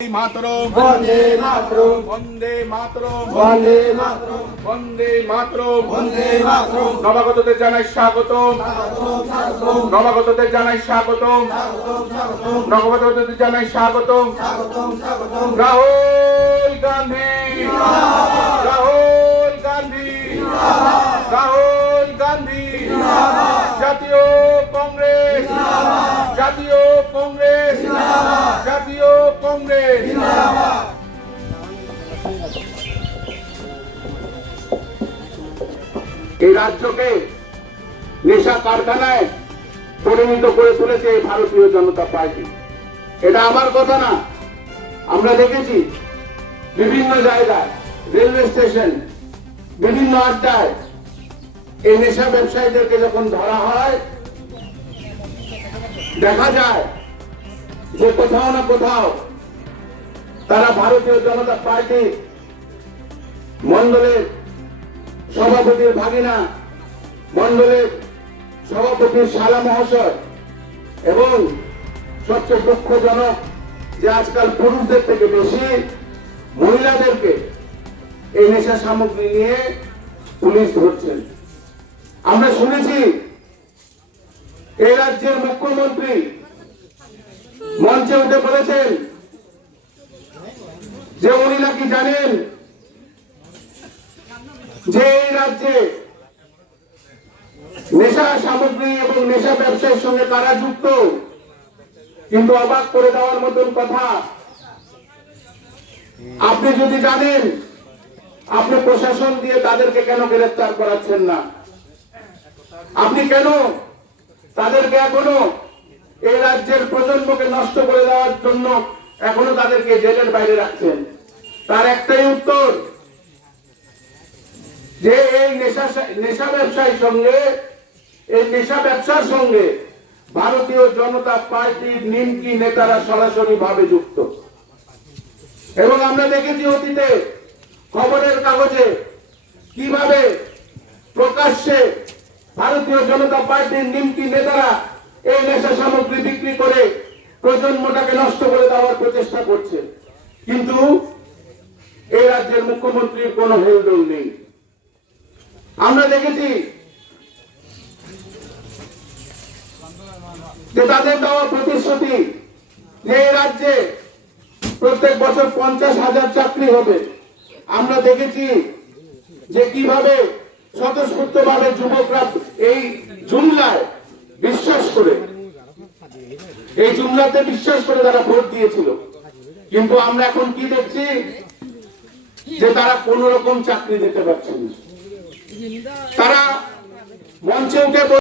মাতরম বন্দে মাতরম বন্দে মাতরম বন্দে মাতরম বন্দে মাতরম বন্দে মাতরম নবাগতদের জানাই স্বাগতম স্বাগতম নবাগতদের জানাই স্বাগতম স্বাগতম নবাগতদের জানাই স্বাগতম স্বাগতম স্বাগতম রাহুল গান্ধী রাহুল গান্ধী রাহুল গান্ধী জাতীয় কংগ্রেস জাতীয় কংগ্রেস জাতীয় কংগ্রেস এই রাজ্যকে নেশা কারখানায় পরিণত করে তুলেছে ভারতীয় জনতা পার্টি। এটা আমার কথা না, আমরা দেখেছি বিভিন্ন জায়গায়, রেলওয়ে স্টেশন, বিভিন্ন আড্ডায় এই নেশা ব্যবসায়ীদেরকে যখন ধরা হয় দেখা যায় যে কোথাও না কোথাও তারা ভারতীয় জনতা পার্টি মন্ডলের সভাপতির ভাগিনা, মন্ডলের সভাপতির শালা মহাশয় এবং সবচেয়ে দুঃখজনক যে আজকাল পুরুষদের থেকে বেশি মহিলাদেরকে এই নেশা সামগ্রী নিয়ে পুলিশ ধরছেন। আমরা শুনেছি এই রাজ্যের মুখ্যমন্ত্রী মঞ্চে উঠে বলেছেন যে উনি নাকি জানেন যে এই রাজ্যে নেশা সামগ্রী এবং নেশা ব্যবসায়ের সঙ্গে তারা যুক্ত। কিন্তু অবাক করে দেওয়ার মতন কথা, আপনি যদি জানেন আপনি প্রশাসন দিয়ে তাদেরকে কেন গ্রেফতার করাচ্ছেন না? আপনি কেন তাদেরকে এখনো এই রাজ্যের প্রজন্মকে নষ্ট করে দেওয়ার জন্য এখনো তাদেরকে জেলের বাইরে রাখছেন? তার একটাই উত্তর, যে এই নেশা ব্যবসার সঙ্গে ভারতীয় জনতা পার্টির নিমকি নেতারা সরাসরি ভাবে যুক্ত। এবং আমরা দেখেছি অতীতে খবরের কাগজে কিভাবে প্রকাশ্যে ভারতীয় জনতা পার্টির নিমকি নেতারা এই নেশা সামগ্রী বিক্রি করে প্রজন্মটাকে নষ্ট করে দেওয়ার প্রচেষ্টা করছে। কিন্তু এই রাজ্যের মুখ্যমন্ত্রীর কোনো হেলদোল নেই। আমরা দেখেছি যে তাদের দেওয়া প্রতিশ্রুতি যে এই রাজ্যে প্রত্যেক বছর 50,000 চাকরি হবে। আমরা দেখেছি যে কিভাবে স্বতঃস্ফূর্তভাবে যুবকরা এই জুমলায় বিশ্বাস করে, এই জুমলাতে বিশ্বাস করে তারা ভোট দিয়েছিল। কিন্তু আমরা এখন কি দেখছি যে তারা কোন রকম চাকরি দিতে পারছে না। তারা মঞ্চে উঠে